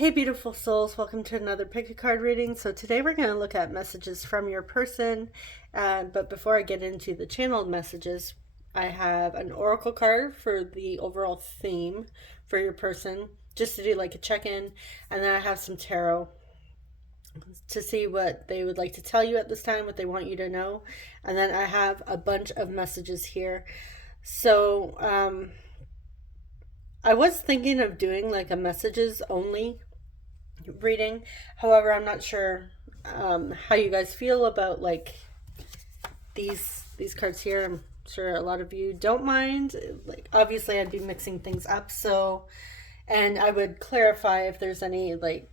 Hey, beautiful souls, welcome to another pick a card reading. So, today we're going to look at messages from your person. But before I get into the channeled messages, I have an oracle card for the overall theme for your person, just to do like a check in. And then I have some tarot to see what they would like to tell you at this time, what they want you to know. And then I have a bunch of messages here. So, I was thinking of doing like a messages only reading. However, I'm not sure how you guys feel about like these cards here. I'm sure a lot of you don't mind. Like obviously I'd be mixing things up, so and I would clarify if there's any like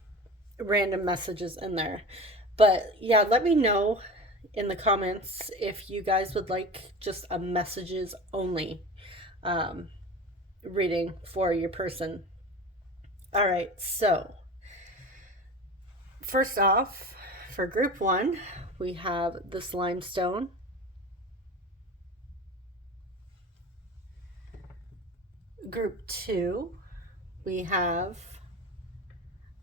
random messages in there. But yeah, let me know in the comments if you guys would like just a messages only um, reading for your person. All right, so first off, for group one, we have this limestone. Group two, we have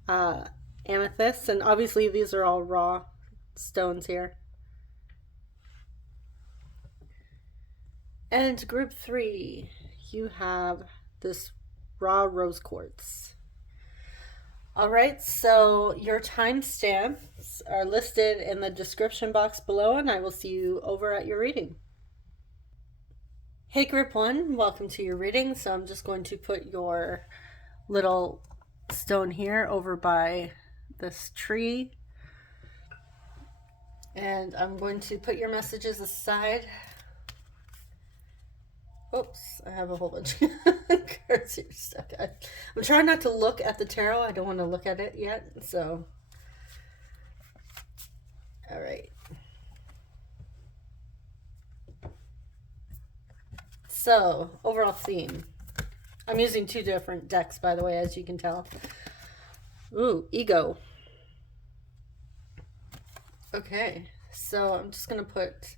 amethyst, and obviously these are all raw stones here. And group three, you have this raw rose quartz. All right, so your timestamps are listed in the description box below, and I will see you over at your reading. Hey, group one, welcome to your reading. So I'm just going to put your little stone here over by this tree, and I'm going to put your messages aside. Oops, I have a whole bunch of cards here stuck. I'm trying not to look at the tarot. I don't want to look at it yet. So, all right. So, overall theme. I'm using two different decks, by the way, as you can tell. Ooh, ego. Okay, so I'm just going to put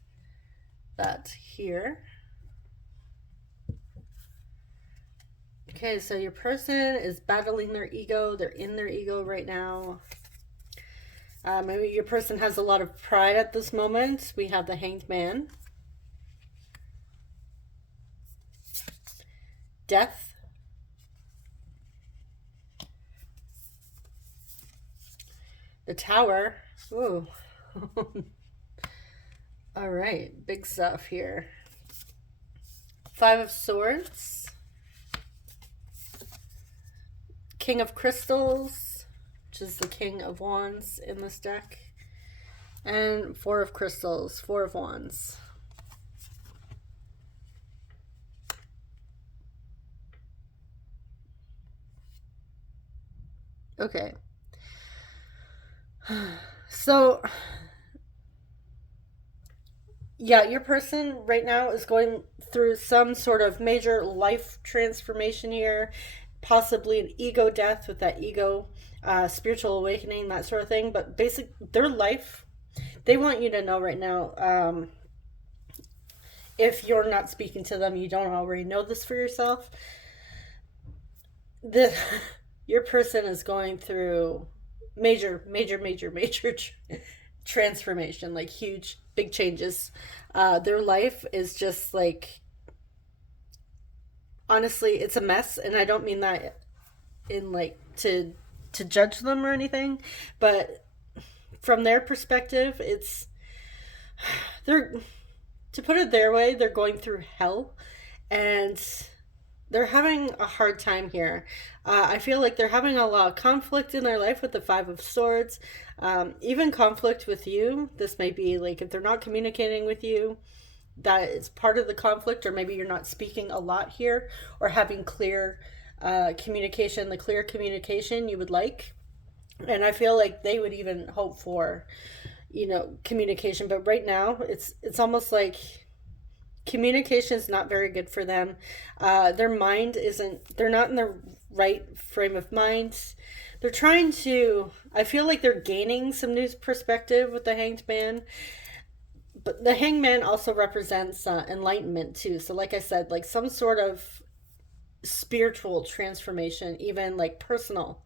that here. Okay, so your person is battling their ego. They're in their ego right now. Maybe your person has a lot of pride at this moment. We have the Hanged Man. Death. The Tower. Ooh. All right, big stuff here. Five of Swords. King of Crystals, which is the King of Wands in this deck. And Four of Crystals, Four of Wands. Okay. So, yeah, your person right now is going through some sort of major life transformation here, possibly an ego death with that ego, spiritual awakening, that sort of thing. But basic, their life, they want you to know right now. If you're not speaking to them, you don't already know this for yourself. Your person is going through major transformation, like huge, big changes. Their life is just like, honestly, it's a mess, and I don't mean that in like to judge them or anything, but from their perspective, it's they're, to put it their way, they're going through hell, and they're having a hard time here. I feel like they're having a lot of conflict in their life with the Five of Swords, even conflict with you. This may be like if they're not communicating with you, that is part of the conflict, or maybe you're not speaking a lot here or having clear communication, the clear communication you would like. And I feel like they would even hope for, communication. But right now, it's almost like communication is not very good for them. Their mind isn't, they're not in the right frame of mind. They're trying to, I feel like they're gaining some new perspective with the Hanged Man. But the Hangman also represents enlightenment too. So like I said, like some sort of spiritual transformation, even like personal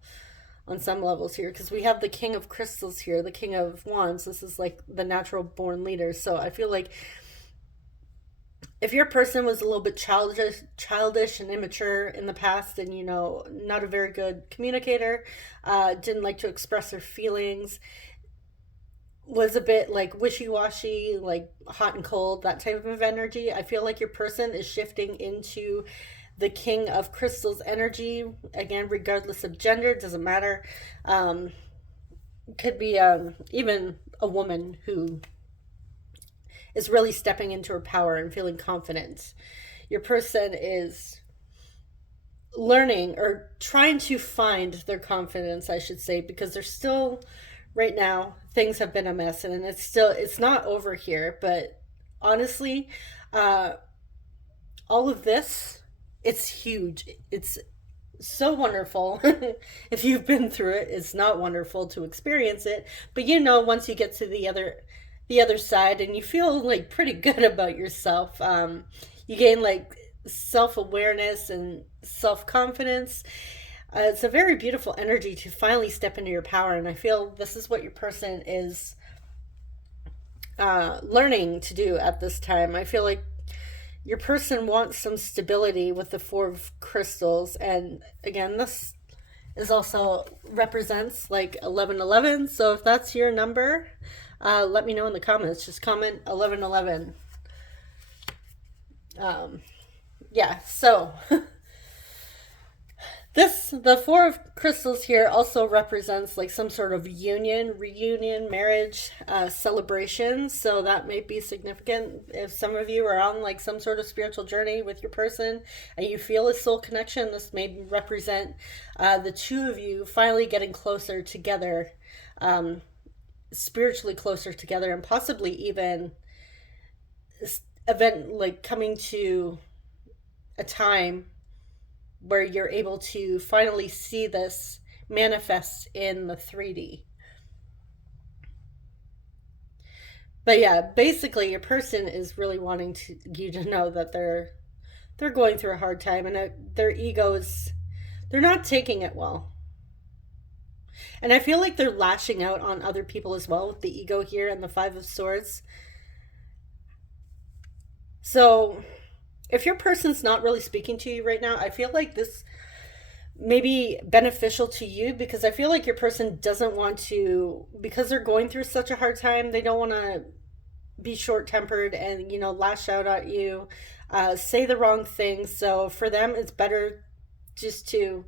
on some levels here, because we have the King of Crystals here, the King of Wands. This is like the natural born leader. So I feel like if your person was a little bit childish and immature in the past, and not a very good communicator, didn't like to express their feelings, was a bit like wishy-washy, like hot and cold, that type of energy, I feel like your person is shifting into the King of Crystals energy. Again, regardless of gender, doesn't matter. Could be even a woman who is really stepping into her power and feeling confident. Your person is learning or trying to find their confidence, I should say, because they're still, right now, things have been a mess, and it's not over here. But honestly, all of this, it's huge. It's so wonderful. If you've been through it, it's not wonderful to experience it, but once you get to the other side, and you feel like pretty good about yourself, you gain like self-awareness and self-confidence. It's a very beautiful energy to finally step into your power, and I feel this is what your person is learning to do at this time. I feel like your person wants some stability with the Four of Crystals, and again, this is also represents like 1111. So if that's your number, let me know in the comments. Just comment 1111. Yeah, so the Four of Crystals here also represents like some sort of union, reunion, marriage, celebration. So that may be significant if some of you are on like some sort of spiritual journey with your person and you feel a soul connection. This may represent the two of you finally getting closer together, spiritually closer together, and possibly even event like coming to a time where you're able to finally see this manifest in the 3D. But yeah, basically your person is really wanting you to know that they're going through a hard time, and their egos, they're not taking it well. And I feel like they're lashing out on other people as well with the ego here and the Five of Swords. So if your person's not really speaking to you right now, I feel like this may be beneficial to you, because I feel like your person doesn't want to, because they're going through such a hard time, they don't want to be short-tempered and, lash out at you, say the wrong things. So for them, it's better just to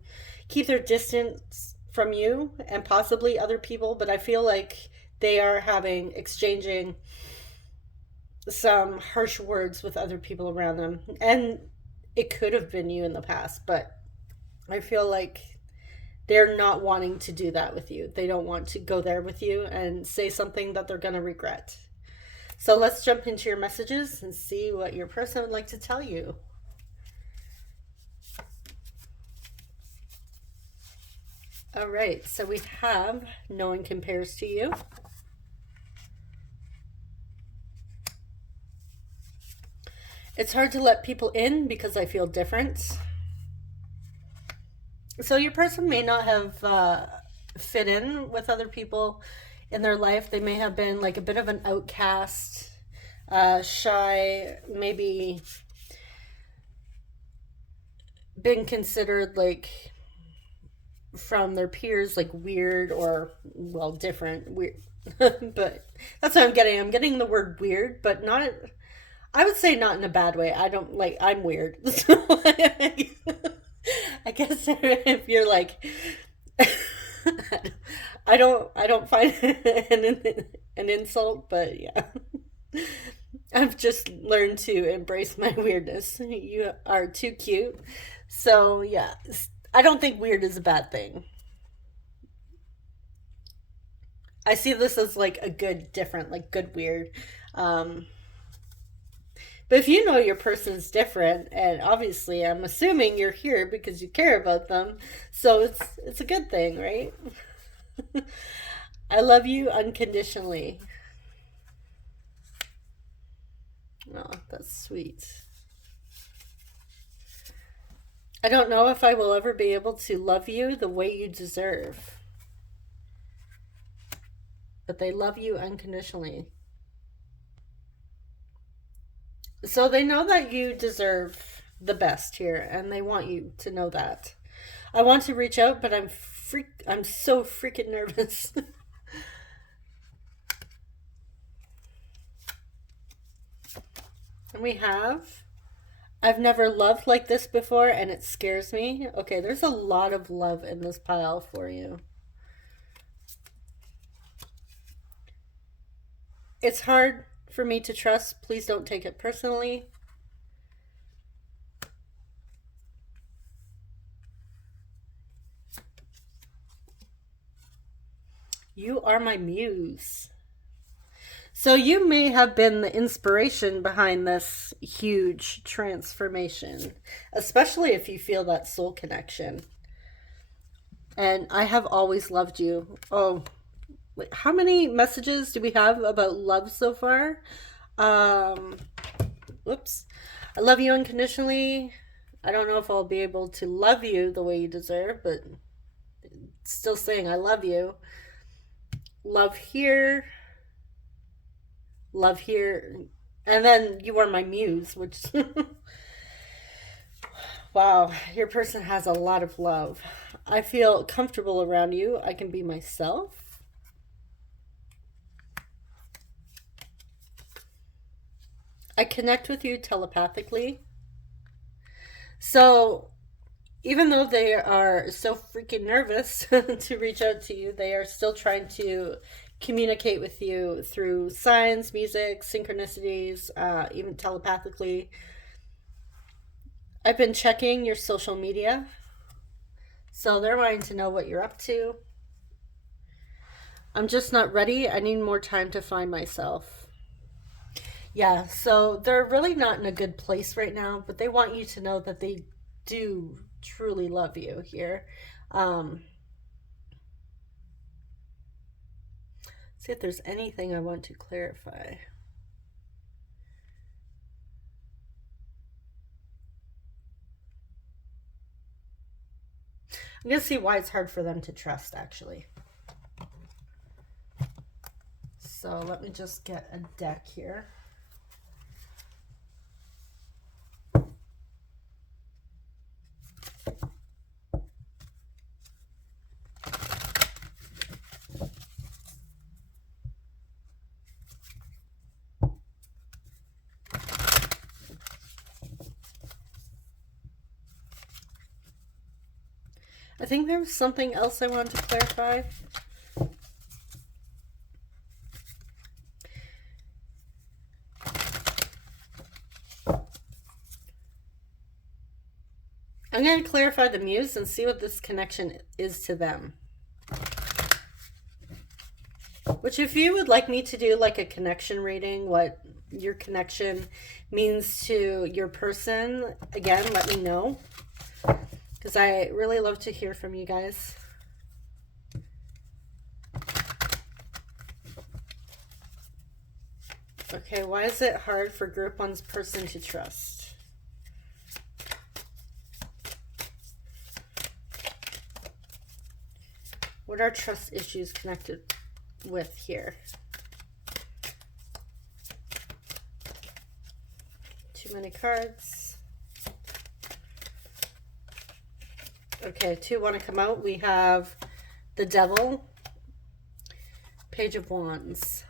keep their distance from you and possibly other people. But I feel like they are exchanging some harsh words with other people around them, and it could have been you in the past, but I feel like they're not wanting to do that with you. They don't want to go there with you and say something that they're going to regret. So let's jump into your messages and see what your person would like to tell you. All right, so we have no one compares to you. It's hard to let people in because I feel different. So your person may not have fit in with other people in their life. They may have been like a bit of an outcast, shy, maybe been considered like from their peers like weird, or well, different, weird. But that's what I'm getting. I'm getting the word weird, but not, I would say not in a bad way. I don't like, I'm weird. So I guess if you're like, I don't find it an insult, but yeah. I've just learned to embrace my weirdness. You are too cute. So yeah, I don't think weird is a bad thing. I see this as like a good different, like good weird. Um, but if you know your person's different, and obviously I'm assuming you're here because you care about them, so it's a good thing, right? I love you unconditionally. Oh, that's sweet. I don't know if I will ever be able to love you the way you deserve. but they love you unconditionally. So they know that you deserve the best here, and they want you to know that. I want to reach out, but I'm so freaking nervous. And we have, I've never loved like this before and it scares me. Okay, there's a lot of love in this pile for you. It's hard for me to trust. Please don't take it personally. You are my muse. So you may have been the inspiration behind this huge transformation, especially if you feel that soul connection. And I have always loved you. Oh, wait, how many messages do we have about love so far? Um, Whoops. I love you unconditionally. I don't know if I'll be able to love you the way you deserve, but still saying I love you. Love here. Love here. And then you are my muse, which wow, your person has a lot of love. I feel comfortable around you. I can be myself. I connect with you telepathically. So even though they are so freaking nervous to reach out to you, they are still trying to communicate with you through signs, music, synchronicities, even telepathically. I've been checking your social media, so they're wanting to know what you're up to. I'm just not ready. I need more time to find myself. Yeah, so they're really not in a good place right now, but they want you to know that they do truly love you here. Um, see if there's anything I want to clarify. I'm going to see why it's hard for them to trust, actually. So let me just get a deck here. I think there was something else I wanted to clarify. I'm going to clarify the muse and see what this connection is to them. Which, if you would like me to do like a connection reading, what your connection means to your person, again, let me know. Because I really love to hear from you guys. Okay, why is it hard for group one's person to trust? What are trust issues connected with here? Too many cards. Okay, two want to come out. We have the Devil, Page of Wands.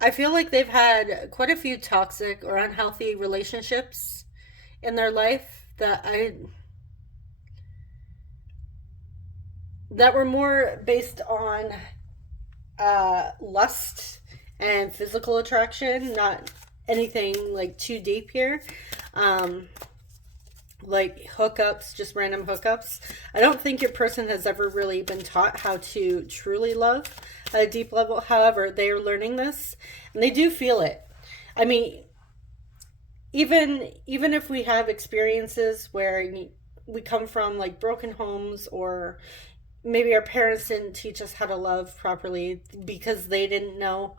I feel like they've had quite a few toxic or unhealthy relationships in their life that were more based on lust and physical attraction, not anything like too deep here. Like hookups, just random hookups. I don't think your person has ever really been taught how to truly love at a deep level. However, they are learning this and they do feel it. I mean, even if we have experiences where we come from like broken homes, or maybe our parents didn't teach us how to love properly because they didn't know,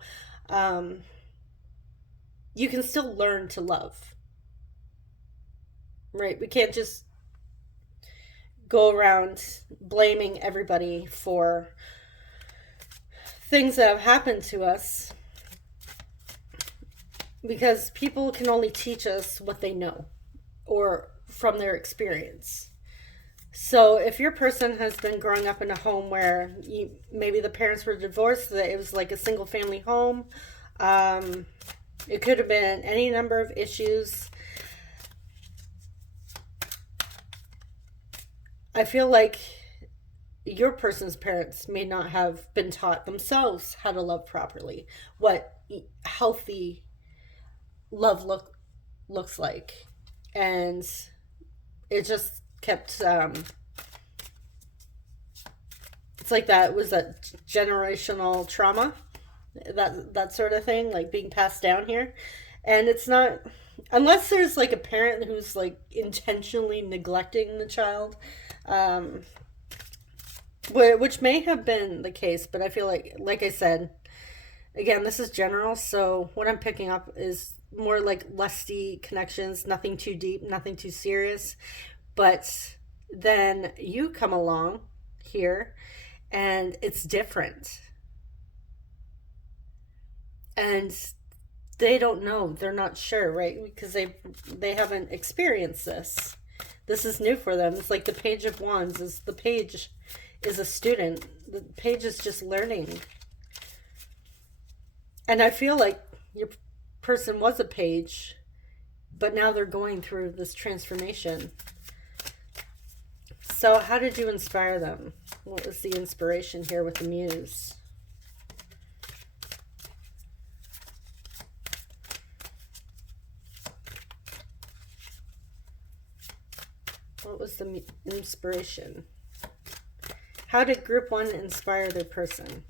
you can still learn to love. right? We can't just go around blaming everybody for things that have happened to us, because people can only teach us what they know or from their experience. So if your person has been growing up in a home where maybe the parents were divorced, that it was like a single family home, it could have been any number of issues. I feel like your person's parents may not have been taught themselves how to love properly, what healthy love looks like, and it just kept. It's like that was that generational trauma, that sort of thing, like being passed down here, and it's not, unless there's like a parent who's like intentionally neglecting the child, um, which may have been the case, but I feel like I said, again, this is general, so what I'm picking up is more like lusty connections, nothing too deep, nothing too serious. But then you come along here and it's different. And they don't know, they're not sure, right? Because they haven't experienced this. This is new for them. It's like the Page of Wands is the page is a student. The page is just learning. And I feel like your person was a page, but now they're going through this transformation. So how did you inspire them? What was the inspiration here with the muse? What was the inspiration? How did group one inspire their person?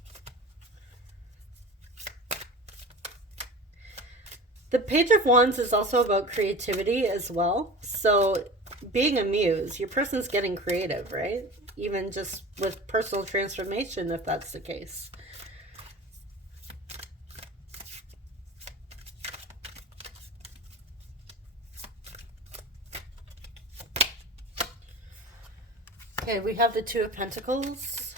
The Page of Wands is also about creativity as well. So being a muse, your person's getting creative, right? Even just with personal transformation, if that's the case. Okay, we have the Two of Pentacles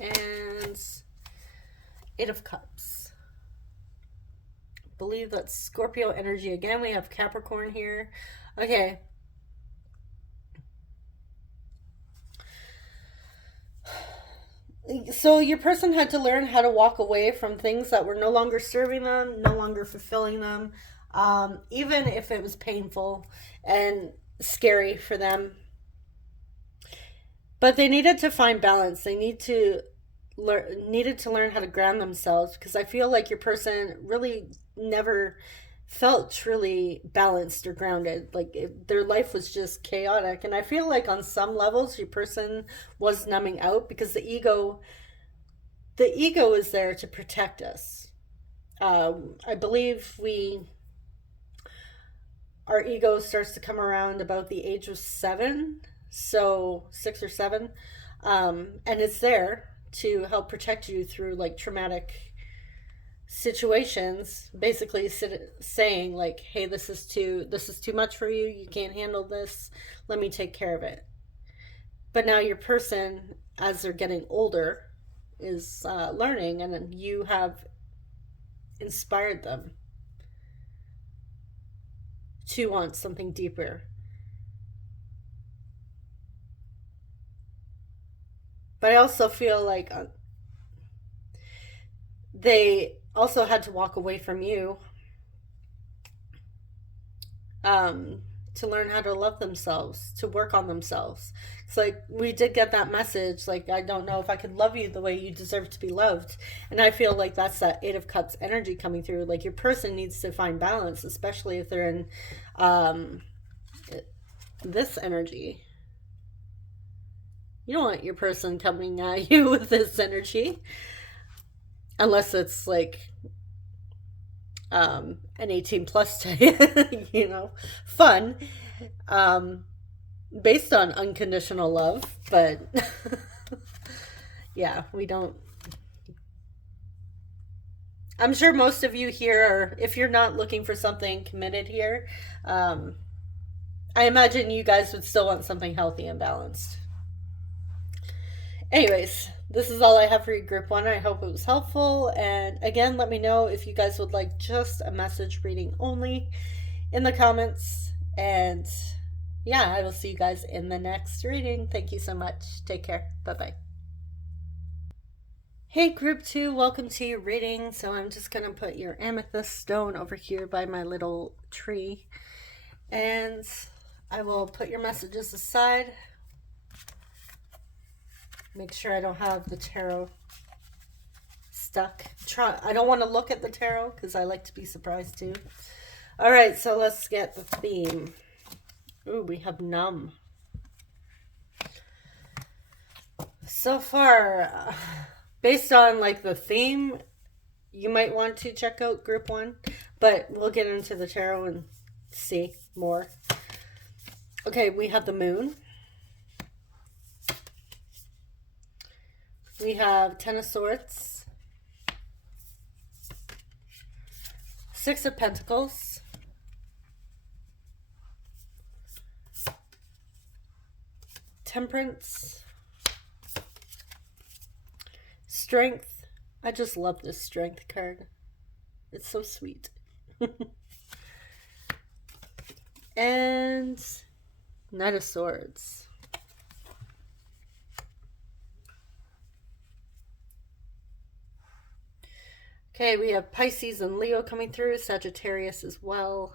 and Eight of Cups. I believe that's Scorpio energy again. We have Capricorn here. Okay. So your person had to learn how to walk away from things that were no longer serving them, no longer fulfilling them, even if it was painful and scary for them. But they needed to find balance. They needed to learn how to ground themselves, because I feel like your person really never felt truly balanced or grounded. Like their life was just chaotic, and I feel like on some levels your person was numbing out, because the ego is there to protect us. I believe our ego starts to come around about the age of 7, so 6 or 7, and it's there to help protect you through like traumatic situations, basically saying like, hey, this is too much for you, you can't handle this, let me take care of it. But now your person, as they're getting older, is learning, and then you have inspired them to want something deeper. But I also feel like they also had to walk away from you, to learn how to love themselves, to work on themselves. It's like we did get that message, like, I don't know if I could love you the way you deserve to be loved. And I feel like that's that Eight of Cups energy coming through. Like your person needs to find balance, especially if they're in this energy. You don't want your person coming at you with this energy, unless it's like an 18 plus type, fun, based on unconditional love. But yeah, we don't. I'm sure most of you here are, if you're not looking for something committed here, I imagine you guys would still want something healthy and balanced. Anyways, this is all I have for you, group one. I hope it was helpful. And again, let me know if you guys would like just a message reading only in the comments. And yeah, I will see you guys in the next reading. Thank you so much. Take care. Bye-bye. Hey, group two, welcome to your reading. So I'm just going to put your amethyst stone over here by my little tree. And I will put your messages aside. Make sure I don't have the tarot stuck. I don't want to look at the tarot because I like to be surprised too. All right, so let's get the theme. Ooh, we have numb. So far, based on like the theme, you might want to check out group one, but we'll get into the tarot and see more. Okay, we have the moon. We have Ten of Swords, Six of Pentacles, Temperance, Strength. I just love this Strength card. It's so sweet. And Knight of Swords. Okay, we have Pisces and Leo coming through, Sagittarius as well.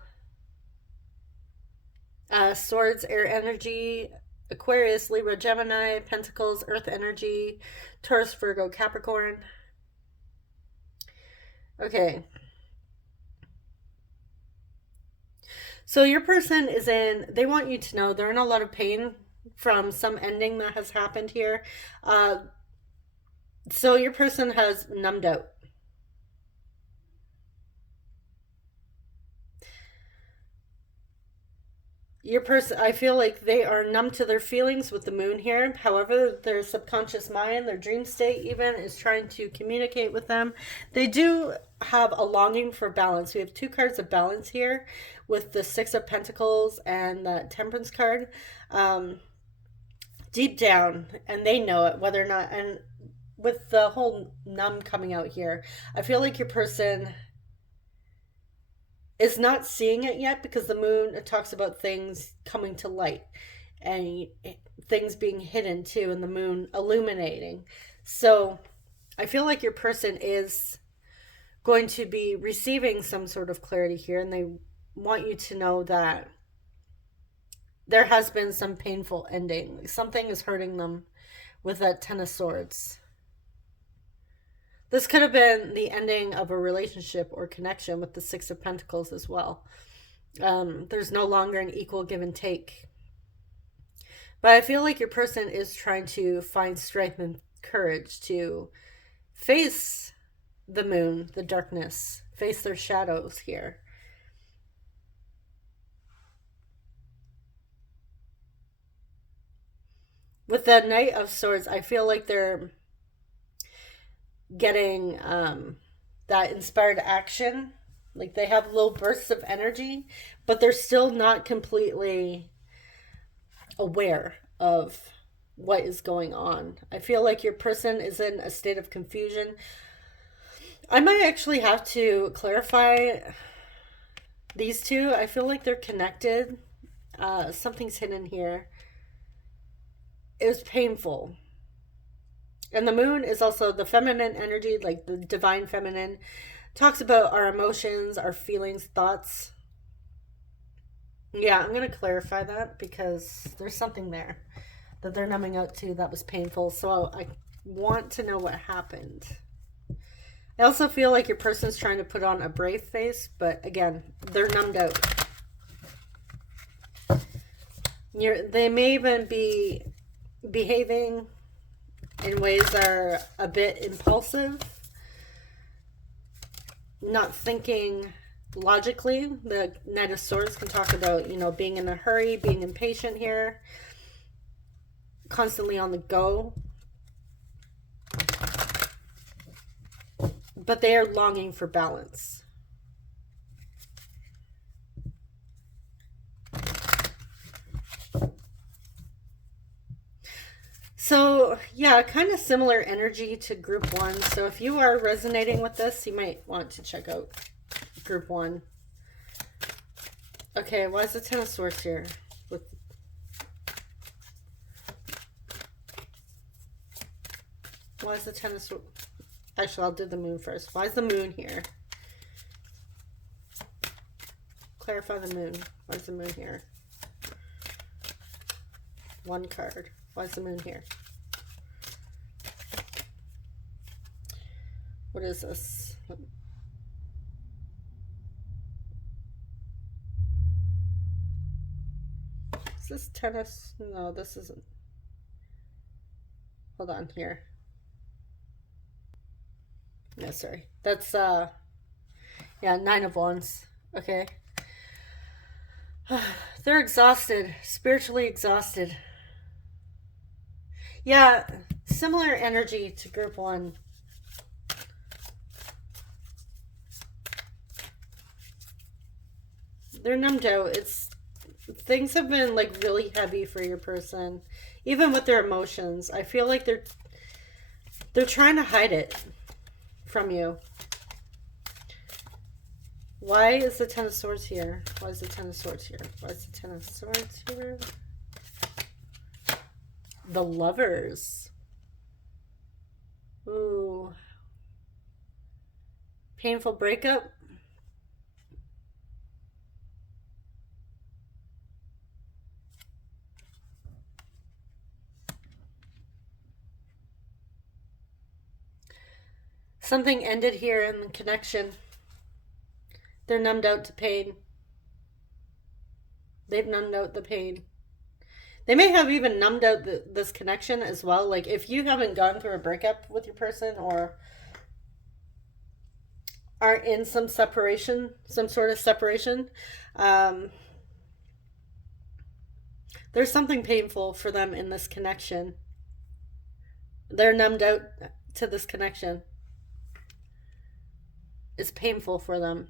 Swords, air energy, Aquarius, Libra, Gemini, Pentacles, earth energy, Taurus, Virgo, Capricorn. Okay. So your person is they want you to know they're in a lot of pain from some ending that has happened here. So your person has numbed out. Your person, I feel like they are numb to their feelings with the moon here. However, their subconscious mind, their dream state even, is trying to communicate with them. They do have a longing for balance. We have two cards of balance here with the Six of Pentacles and the Temperance card. Deep down, and they know it, whether or not, and with the whole numb coming out here, I feel like your person is not seeing it yet because the moon talks about things coming to light and things being hidden too, and the moon illuminating. So I feel like your person is going to be receiving some sort of clarity here, and they want you to know that there has been some painful ending. Something is hurting them with that Ten of Swords. This could have been the ending of a relationship or connection with the Six of Pentacles as well. There's no longer an equal give and take. But I feel like your person is trying to find strength and courage to face the moon, the darkness, face their shadows here. With the Knight of Swords, I feel like they're getting that inspired action. Like they have little bursts of energy, but they're still not completely aware of what is going on. I feel like your person is in a state of confusion. I might actually have to clarify these two. I feel like they're connected. Something's hidden here. It was painful. And the moon is also the feminine energy, like the divine feminine. Talks about our emotions, our feelings, thoughts. Yeah, I'm going to clarify that because there's something there that they're numbing out to that was painful. So I want to know what happened. I also feel like your person's trying to put on a brave face, but again, they're numbed out. They may even be behaving in ways that are a bit impulsive, not thinking logically. The Knight of Swords can talk about, being in a hurry, being impatient here, constantly on the go. But they are longing for balance. So, yeah, kind of similar energy to group one. So, if you are resonating with this, you might want to check out group one. Okay, why is the Ten of Swords here? Why is the Ten of Swords? Actually, I'll do the moon first. Why is the moon here? Clarify the moon. Why is the moon here? One card. Why is the moon here? What is this? Is this tennis? No, this isn't. Hold on here. No, sorry. That's, yeah, Nine of Wands. Okay. They're exhausted. Spiritually exhausted. Yeah, similar energy to group one. They're numbed out. Things have been like really heavy for your person, even with their emotions. I feel like they're trying to hide it from you. Why is the Ten of Swords here? Why is the Ten of Swords here? Why is the Ten of Swords here? The Lovers. Ooh. Painful breakup. Something ended here in the connection. They're numbed out to pain. They've numbed out the pain. They may have even numbed out this connection as well. Like if you haven't gone through a breakup with your person or are in some separation, some sort of separation, there's something painful for them in this connection. They're numbed out to this connection. It's painful for them.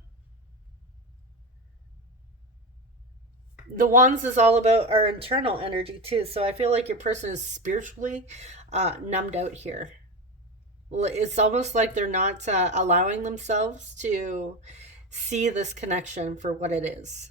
The Wands is all about our internal energy too. So I feel like your person is spiritually numbed out here. It's almost like they're not allowing themselves to see this connection for what it is.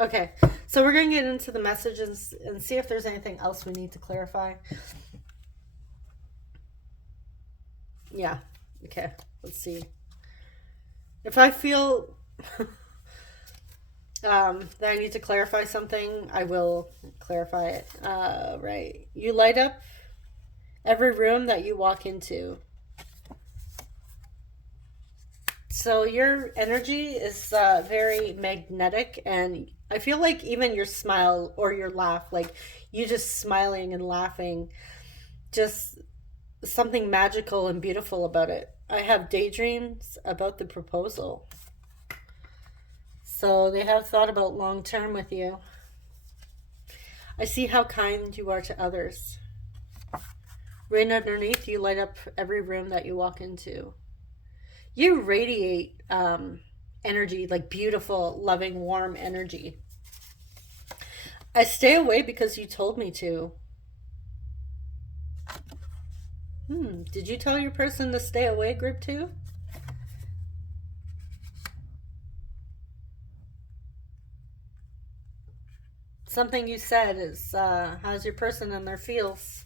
Okay, so we're going to get into the messages and see if there's anything else we need to clarify. Yeah, okay, let's see. If I feel that I need to clarify something, I will clarify it. Right. You light up every room that you walk into. So your energy is very magnetic, and I feel like even your smile or your laugh, like you just smiling and laughing, just something magical and beautiful about it. I have daydreams about the proposal. So they have thought about long term with you. I see how kind you are to others. Right underneath, you light up every room that you walk into. You radiate energy, like beautiful, loving, warm energy. I stay away because you told me to. Did you tell your person to stay away, group 2? Something you said is, how's your person and their feels?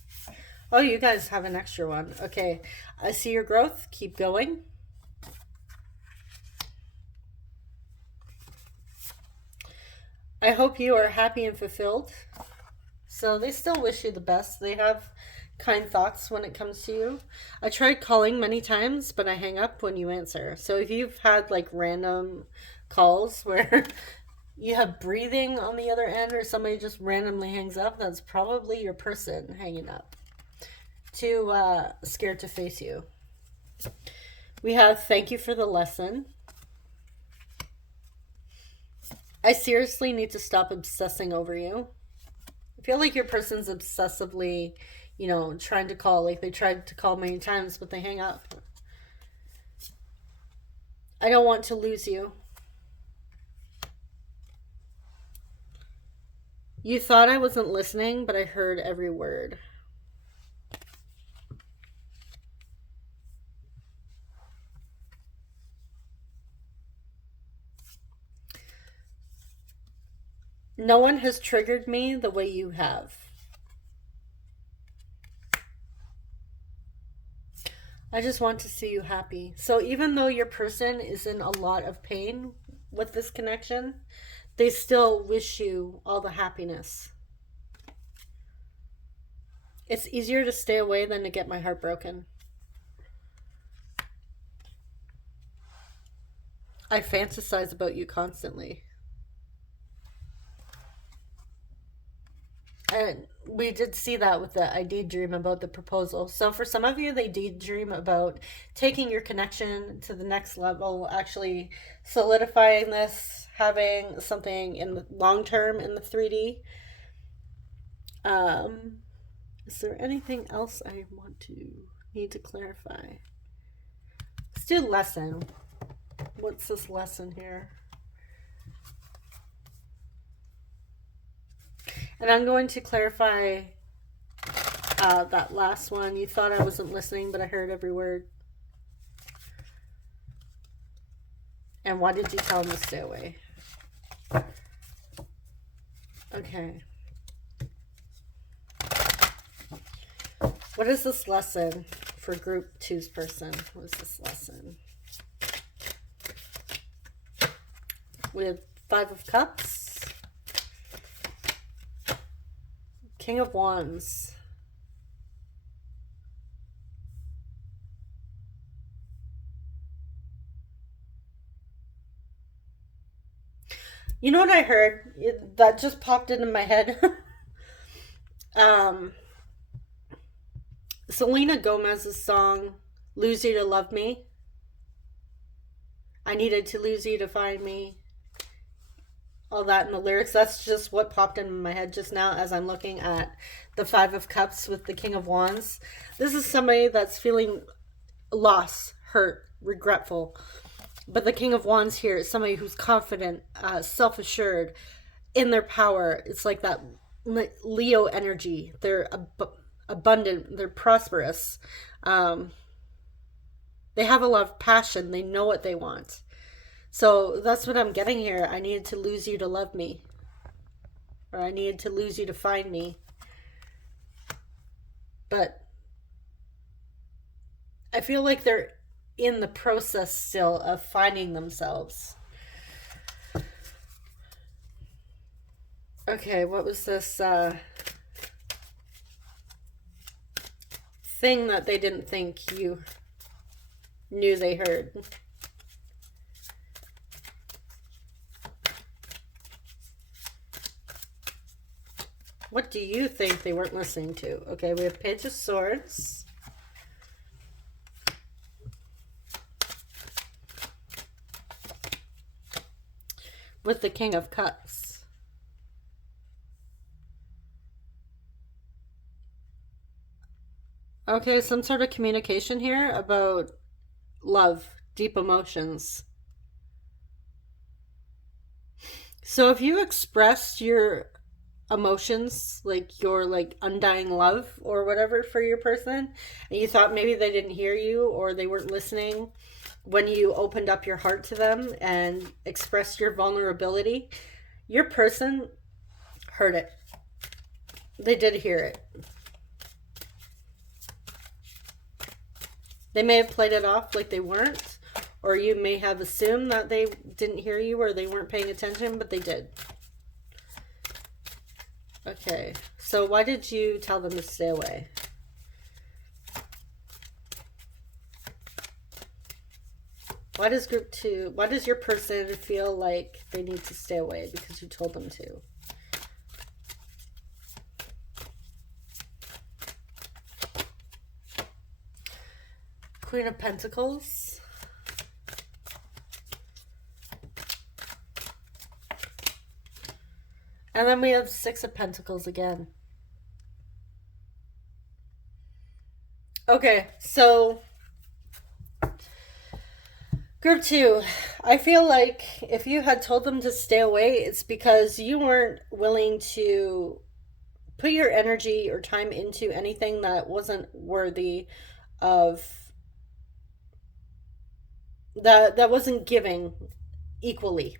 Oh, you guys have an extra one. Okay, I see your growth. Keep going. I hope you are happy and fulfilled. So they still wish you the best. They have kind thoughts when it comes to you. I tried calling many times, but I hang up when you answer. So if you've had like random calls where you have breathing on the other end or somebody just randomly hangs up, that's probably your person hanging up. Too scared to face you. We have thank you for the lesson. I seriously need to stop obsessing over you. I feel like your person's obsessively, trying to call. Like they tried to call many times, but they hang up. I don't want to lose you. You thought I wasn't listening, but I heard every word. No one has triggered me the way you have. I just want to see you happy. So even though your person is in a lot of pain with this connection, they still wish you all the happiness. It's easier to stay away than to get my heart broken. I fantasize about you constantly. And we did see that with the I daydream about the proposal. So for some of you, they daydream about taking your connection to the next level, actually solidifying this, having something in the long term in the 3D. Is there anything else I need to clarify? Let's do lesson. What's this lesson here? And I'm going to clarify that last one. You thought I wasn't listening, but I heard every word. And why did you tell him to stay away? Okay. What is this lesson for group 2's person? What is this lesson? With 5 of Cups. King of Wands. You know what I heard? That just popped into my head. Selena Gomez's song, Lose You to Love Me. I needed to lose you to find me. All that in the lyrics. That's just what popped into my head just now as I'm looking at the 5 of Cups with the King of Wands. This is somebody that's feeling loss, hurt, regretful. But the King of Wands here is somebody who's confident, self-assured, in their power. It's like that Leo energy. They're abundant. They're prosperous. They have a lot of passion. They know what they want. So that's what I'm getting here. I needed to lose you to love me. Or I needed to lose you to find me. But I feel like they're in the process still of finding themselves. Okay, what was this thing that they didn't think you knew they heard? What do you think they weren't listening to? Okay, we have Page of Swords. With the King of Cups. Okay, some sort of communication here about love, deep emotions. So if you expressed your emotions, like your undying love or whatever for your person, and you thought maybe they didn't hear you or they weren't listening when you opened up your heart to them and expressed your vulnerability, your person heard it. They did hear it. They may have played it off like they weren't, or you may have assumed that they didn't hear you or they weren't paying attention, but they did. Okay, so why did you tell them to stay away? Why does your person feel like they need to stay away because you told them to? Queen of Pentacles. And then we have 6 of Pentacles again. Okay, so Group two, I feel like if you had told them to stay away, it's because you weren't willing to put your energy or time into anything that wasn't worthy of that wasn't giving equally.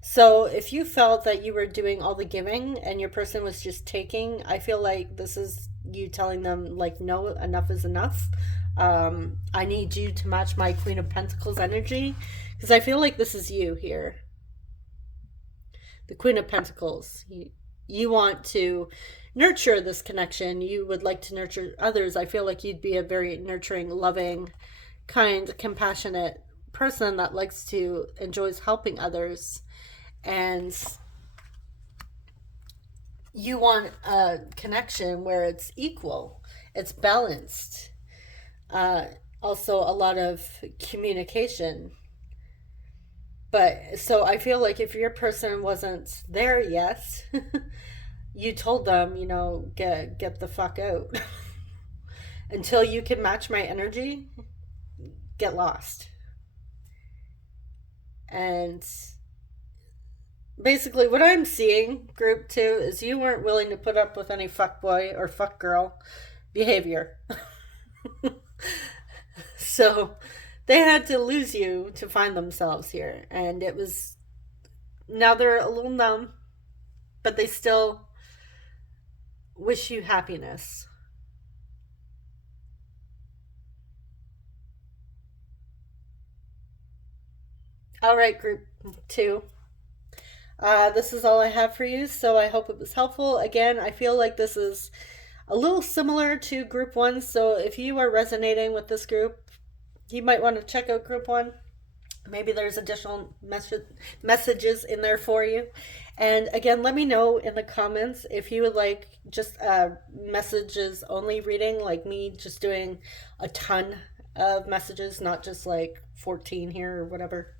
So if you felt that you were doing all the giving and your person was just taking, I feel like this is you telling them, like, no, enough is enough. I need you to match my Queen of Pentacles energy, because I feel like this is you here. The Queen of Pentacles. You want to nurture this connection. You would like to nurture others. I feel like you'd be a very nurturing, loving, kind, compassionate person that likes to, enjoys helping others. And you want a connection where it's equal, it's balanced. Also, a lot of communication. But so I feel like if your person wasn't there yet, you told them, get the fuck out. Until you can match my energy, get lost. And basically what I'm seeing, group two, is you weren't willing to put up with any fuckboy or fuckgirl behavior. So they had to lose you to find themselves here. And it was, now they're a little numb, but they still wish you happiness. All right, group two. This is all I have for you, so I hope it was helpful. Again, I feel like this is a little similar to group one, so if you are resonating with this group, you might want to check out group one. Maybe there's additional messages in there for you. And again, let me know in the comments if you would like just messages only reading, like me just doing a ton of messages, not just like 14 here or whatever.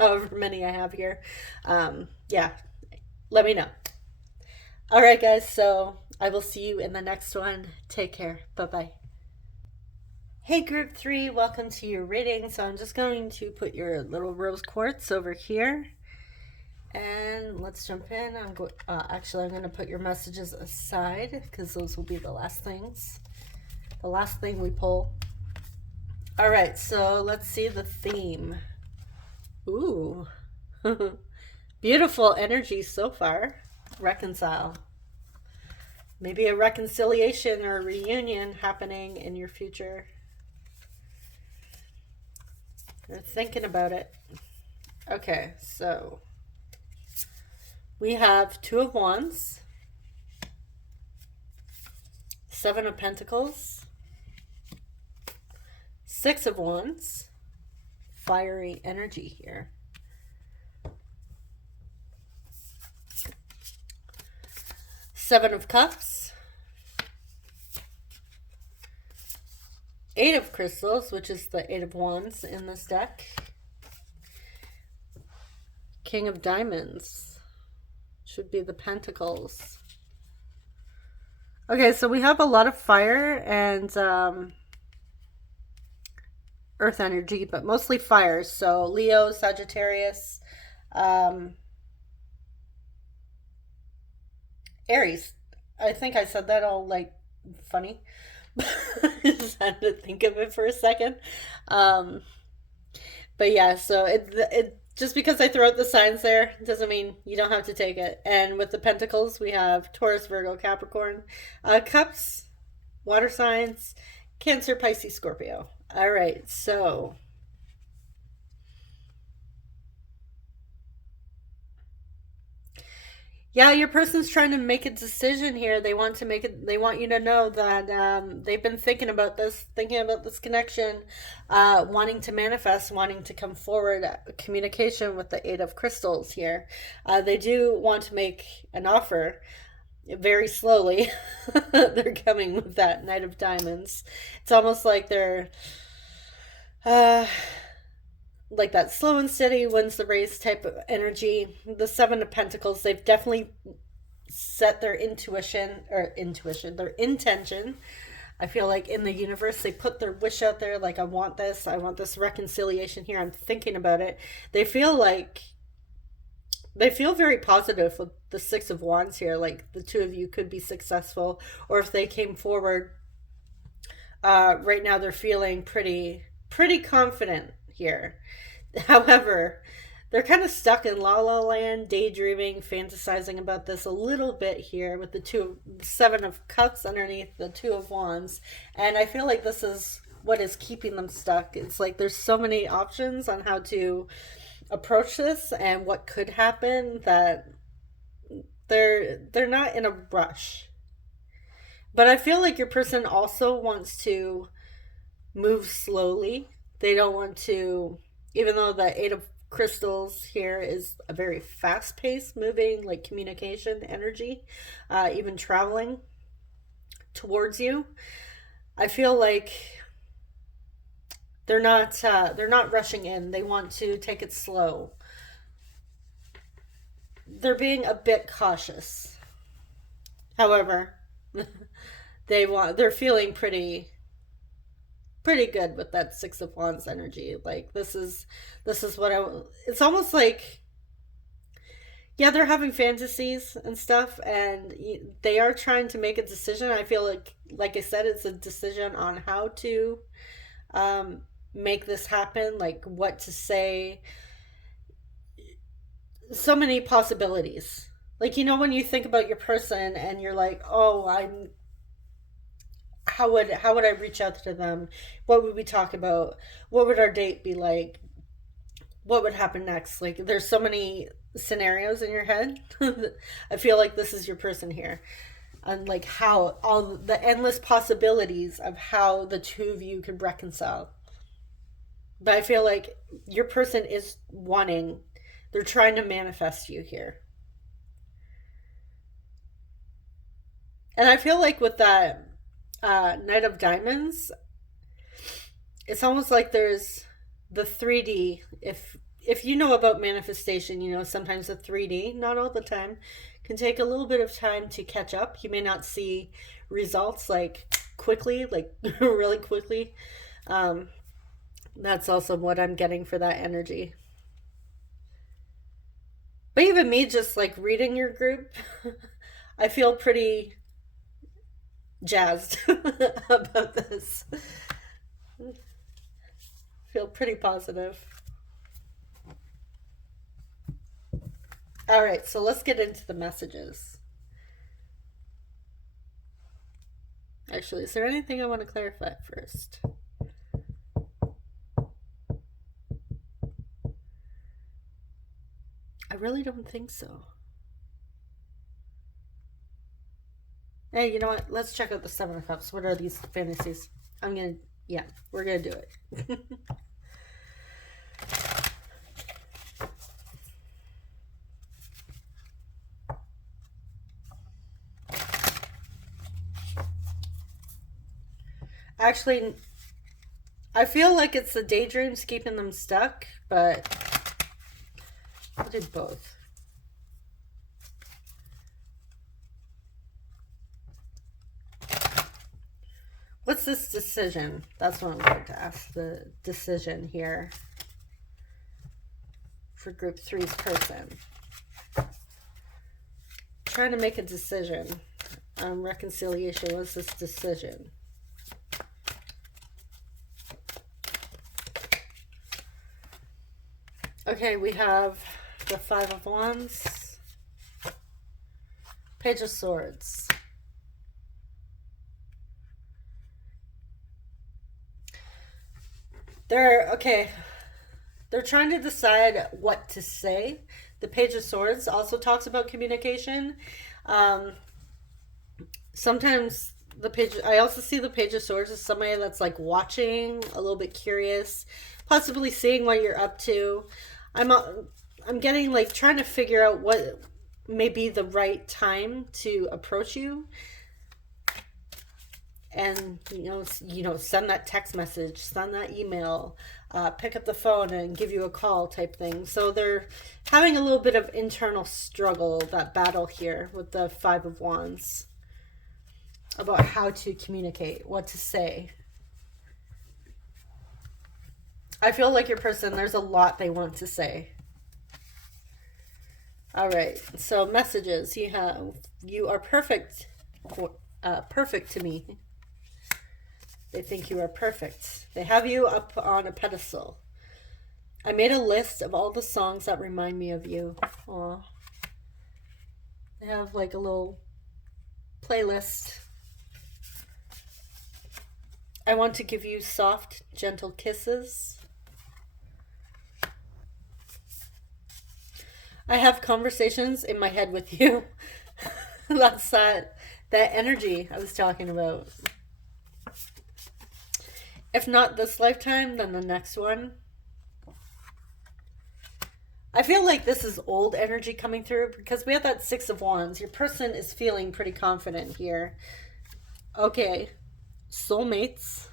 However many I have here. Yeah, let me know. All right, guys, so I will see you in the next one. Take care. Bye-bye. Hey, group three, welcome to your reading. So I'm just going to put your little rose quartz over here. And let's jump in. Actually, I'm going to put your messages aside because those will be the last things. The last thing we pull. All right, so let's see the theme. Ooh. Beautiful energy so far. Reconcile. Maybe a reconciliation or a reunion happening in your future. You're thinking about it. Okay, so we have Two of Wands, Seven of Pentacles, Six of Wands, fiery energy here. Seven of Cups, Eight of Crystals, which is the Eight of Wands in this deck, King of Diamonds, should be the Pentacles. Okay, so we have a lot of fire and earth energy, but mostly fire. So Leo, Sagittarius, Aries. I think I said that all like funny. Just had to think of it for a second. But yeah, so it just because I throw out the signs there doesn't mean you don't have to take it. And with the Pentacles, we have Taurus, Virgo, Capricorn. Cups, water signs, Cancer, Pisces, Scorpio. All right, so yeah, your person's trying to make a decision here. They want to make it. They want you to know that they've been thinking about this connection, wanting to manifest, wanting to come forward. Communication with the Eight of Crystals here. They do want to make an offer. Very slowly, they're coming with that Knight of Diamonds. It's almost like they're like that slow and steady wins the race type of energy. The Seven of Pentacles, they've definitely set their intention. I feel like in the universe, they put their wish out there, like, I want this reconciliation here, I'm thinking about it. They feel like, they feel very positive with the Six of Wands here, like the two of you could be successful, or if they came forward, right now they're feeling pretty confident here. However, they're kind of stuck in la la land, daydreaming, fantasizing about this a little bit here with the Seven of Cups underneath the Two of Wands. And I feel like this is what is keeping them stuck. It's like there's so many options on how to approach this and what could happen that they're not in a rush. But I feel like your person also wants to move slowly. They don't want to, even though the Eight of Crystals here is a very fast paced moving, like communication energy, even traveling towards you. I feel like they're not rushing in. They want to take it slow. They're being a bit cautious. However, they're feeling pretty good with that Six of Wands energy. Like this is what it's almost like, yeah, they're having fantasies and stuff, and they are trying to make a decision. I feel like I said, it's a decision on how to make this happen, like what to say. So many possibilities. Like, when you think about your person and you're like, oh, how would I reach out to them? What would we talk about? What would our date be like? What would happen next? Like, there's so many scenarios in your head. I feel like this is your person here. And like how all the endless possibilities of how the two of you could reconcile. But I feel like your person is they're trying to manifest you here. And I feel like with that Knight of Diamonds, it's almost like there's the 3D. If you know about manifestation, sometimes the 3D, not all the time, can take a little bit of time to catch up. You may not see results like quickly, like really quickly. That's also what I'm getting for that energy. But even me just like reading your group, I feel pretty jazzed about this. Feel pretty positive. All right, so let's get into the messages. Actually, is there anything I want to clarify first? I really don't think so. Hey, you know what? Let's check out the Seven of Cups. What are these fantasies? We're gonna do it. Actually, I feel like it's the daydreams keeping them stuck, but I did both. What's this decision? That's what I'm going to ask. The decision here for group 3's person. Trying to make a decision. Reconciliation. What's this decision? Okay, we have the Five of Wands, Page of Swords. They're trying to decide what to say. The Page of Swords also talks about communication. Sometimes I also see the Page of Swords as somebody that's like watching, a little bit curious, possibly seeing what you're up to. I'm getting like trying to figure out what may be the right time to approach you. And send that text message, send that email, pick up the phone and give you a call type thing. So they're having a little bit of internal struggle, that battle here with the Five of Wands. about how to communicate, what to say. I feel like your person, there's a lot they want to say. All right, so messages. You are perfect, perfect to me. They think you are perfect. They have you up on a pedestal. I made a list of all the songs that remind me of you. Aw. They have like a little playlist. I want to give you soft, gentle kisses. I have conversations in my head with you. That's that energy I was talking about. If not this lifetime, then the next one. I feel like this is old energy coming through because we have that Six of Wands. Your person is feeling pretty confident here. Okay, soulmates.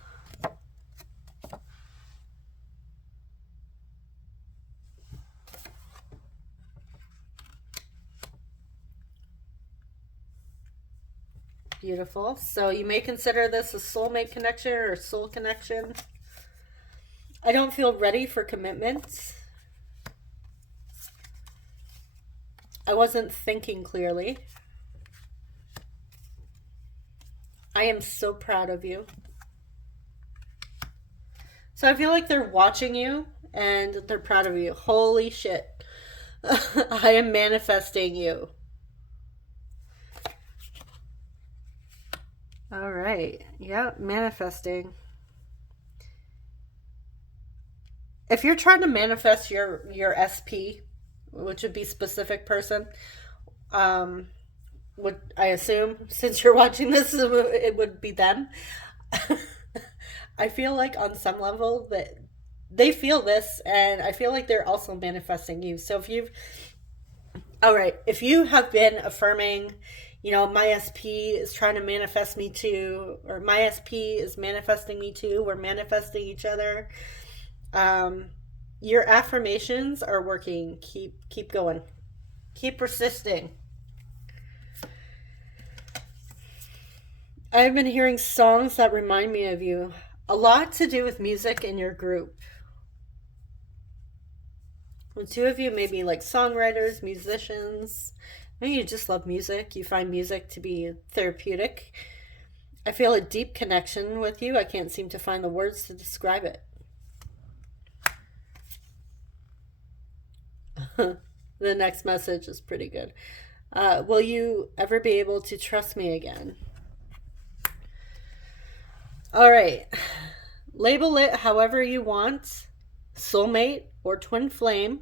Beautiful. So you may consider this a soulmate connection or soul connection. I don't feel ready for commitments. I wasn't thinking clearly. I am so proud of you. So I feel like they're watching you and they're proud of you. Holy shit. I am manifesting you. All right. Yeah, manifesting. If you're trying to manifest your SP, which would be specific person, would I assume since you're watching this, it would be them. I feel like on some level that they feel this, and I feel like they're also manifesting you. So if you have been affirming, my SP is trying to manifest me too, or my SP is manifesting me too, we're manifesting each other. Your affirmations are working. Keep going. Keep persisting. I've been hearing songs that remind me of you. A lot to do with music in your group. The two of you may be like songwriters, musicians. Maybe you just love music. You find music to be therapeutic. I feel a deep connection with you. I can't seem to find the words to describe it. The next message is pretty good. Will you ever be able to trust me again? All right. Label it however you want. Soulmate or twin flame.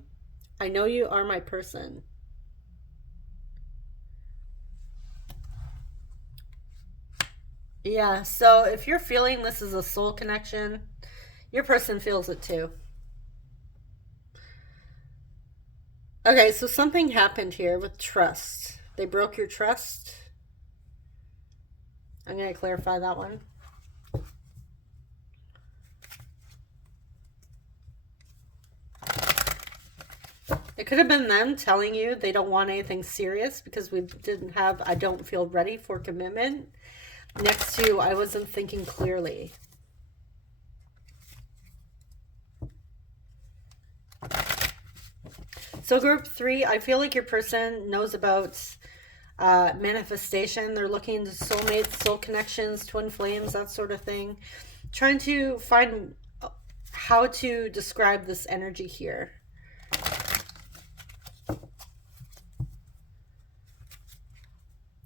I know you are my person. Yeah, so if you're feeling this is a soul connection, your person feels it too. Okay, so something happened here with trust. They broke your trust. I'm going to clarify that one. It could have been them telling you they don't want anything serious because we didn't have I don't feel ready for commitment. Next to I wasn't thinking clearly. So group 3, I feel like your person knows about manifestation. They're looking into soulmates, soul connections, twin flames, that sort of thing. Trying to find how to describe this energy here.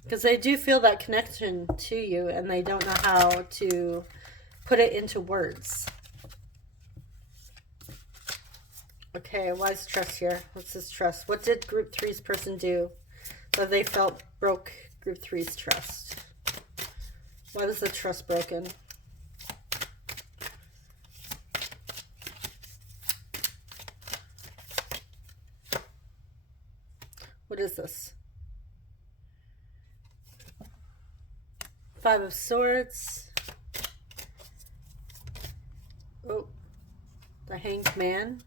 Because they do feel that connection to you and they don't know how to put it into words. Okay, why is trust here? What's this trust? What did group 3's person do that they felt broke group 3's trust? Why was the trust broken? What is this? Five of Swords. Oh, the Hanged Man.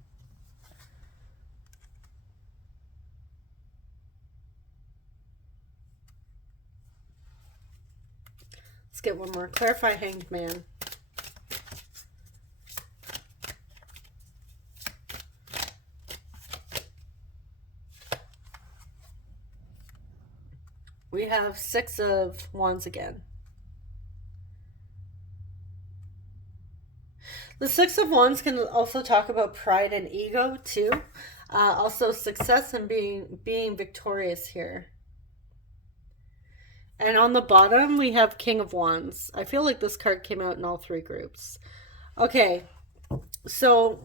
Let's get one more. Clarify Hanged Man. We have Six of Wands again. The Six of Wands can also talk about pride and ego too. Also success and being victorious here. And on the bottom we have King of Wands. I feel like this card came out in all three groups. Okay, so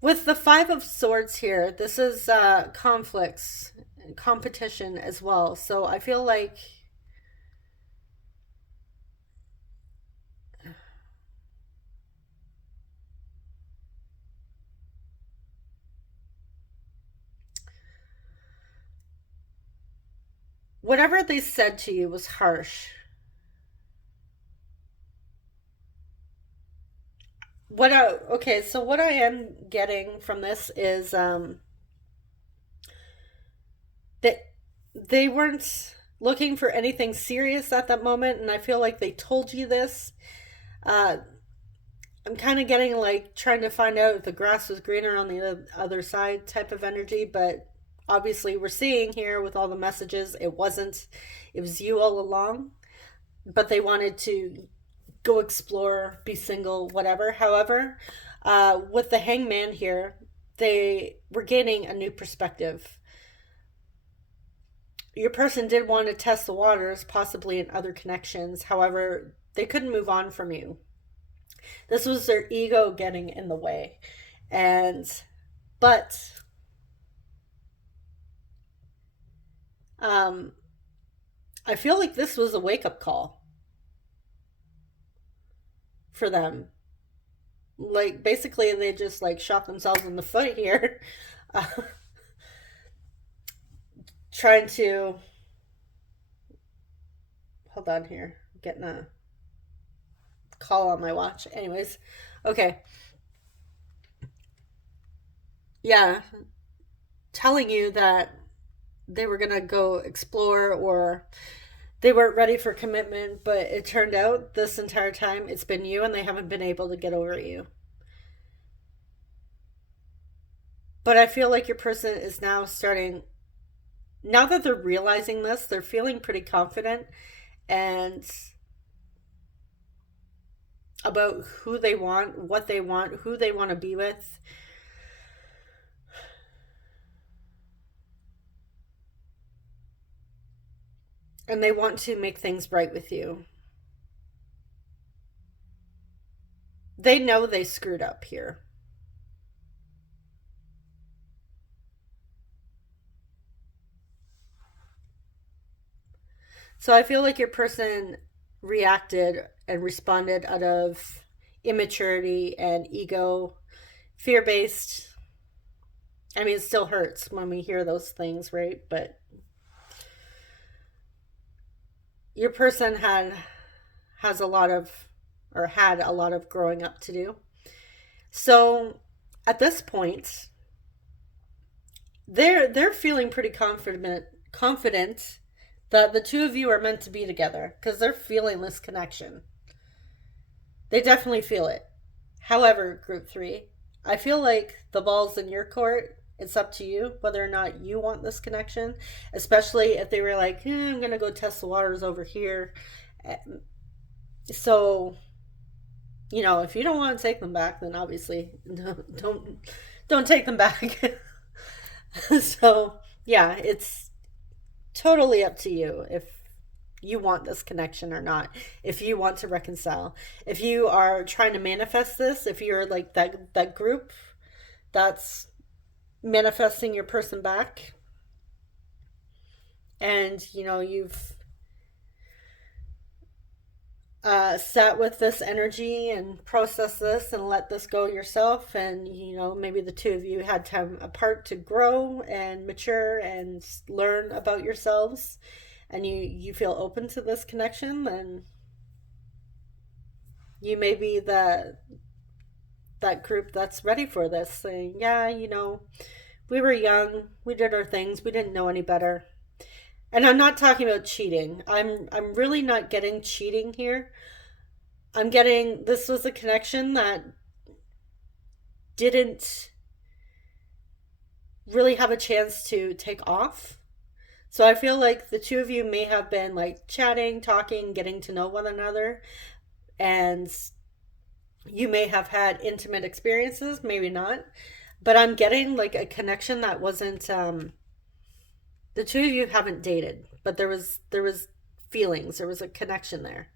with the Five of Swords here, this is conflicts, competition as well. So I feel like whatever they said to you was harsh. Okay, so what I am getting from this is that they weren't looking for anything serious at that moment, and I feel like they told you this. Uh, I'm kind of getting like trying to find out if the grass was greener on the other side type of energy, but obviously we're seeing here with all the messages it wasn't. It was you all along, but they wanted to go explore, be single, whatever. However, with the Hangman here, they were gaining a new perspective. Your person did want to test the waters, possibly in other connections. However, they couldn't move on from you. This was their ego getting in the way. But I feel like this was a wake-up call for them. Like, basically, they just, like, shot themselves in the foot here. Uh, trying to... Hold on here. I'm getting a call on my watch. Anyways. Okay. Yeah. Telling you that they were going to go explore or they weren't ready for commitment, but it turned out this entire time it's been you and they haven't been able to get over you. But I feel like your person is now starting, now that they're realizing this, they're feeling pretty confident and about who they want, what they want, who they want to be with. And they want to make things right with you. They know they screwed up here. So I feel like your person reacted and responded out of immaturity and ego, fear based. I mean, it still hurts when we hear those things, right? But your person has a lot of or had a lot of growing up to do. So at this point, they're feeling pretty confident that the two of you are meant to be together because they're feeling this connection. They definitely feel it. However, group 3, I feel like the ball's in your court. It's up to you whether or not you want this connection, especially if they were like, I'm going to go test the waters over here. So, if you don't want to take them back, then obviously don't take them back. So, yeah, it's totally up to you if you want this connection or not, if you want to reconcile, if you are trying to manifest this, if you're like that group that's manifesting your person back and you've sat with this energy and process this and let this go yourself, and maybe the two of you had time apart to grow and mature and learn about yourselves, and you feel open to this connection, then you may be that group that's ready for this, saying, yeah, we were young, we did our things, we didn't know any better, And I'm not talking about cheating. I'm really not getting cheating here. I'm getting this was a connection that didn't really have a chance to take off. So I feel like the two of you may have been like chatting, talking, getting to know one another, and you may have had intimate experiences, maybe not. But I'm getting like a connection that wasn't the two of you haven't dated, but there was feelings, there was a connection there.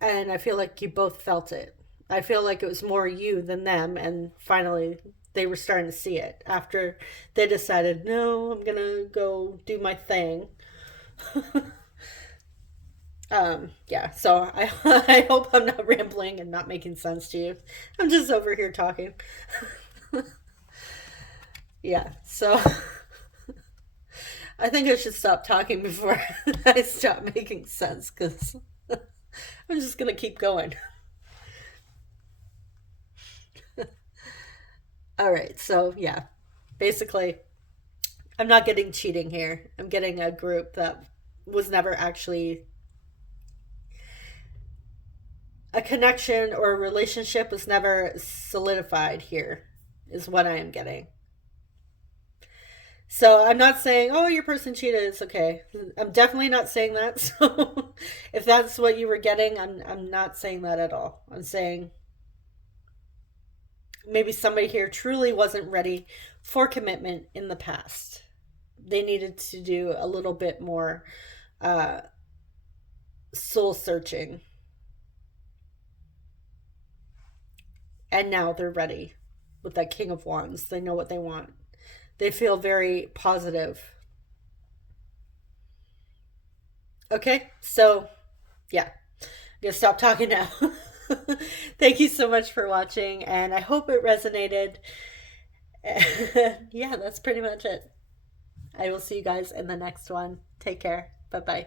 And I feel like you both felt it. I feel like it was more you than them, and finally they were starting to see it after they decided, no, I'm gonna go do my thing. Yeah, so I I hope I'm not rambling and not making sense to you. I'm just over here talking. Yeah, so I think I should stop talking before I stop making sense because I'm just gonna keep going. All right, so yeah, basically, I'm not getting cheating here. I'm getting a group that was never actually a connection or a relationship was never solidified here, is what I am getting. So I'm not saying, oh, your person cheated. It's okay. I'm definitely not saying that. So if that's what you were getting, I'm not saying that at all. I'm saying maybe somebody here truly wasn't ready for commitment in the past. They needed to do a little bit more uh, soul searching, and now they're ready with that King of Wands. They know what they want. They feel very positive. Okay, so yeah, I'm gonna stop talking now. Thank you so much for watching, and I hope it resonated. Yeah, that's pretty much it. I will see you guys in the next one. Take care. Bye bye.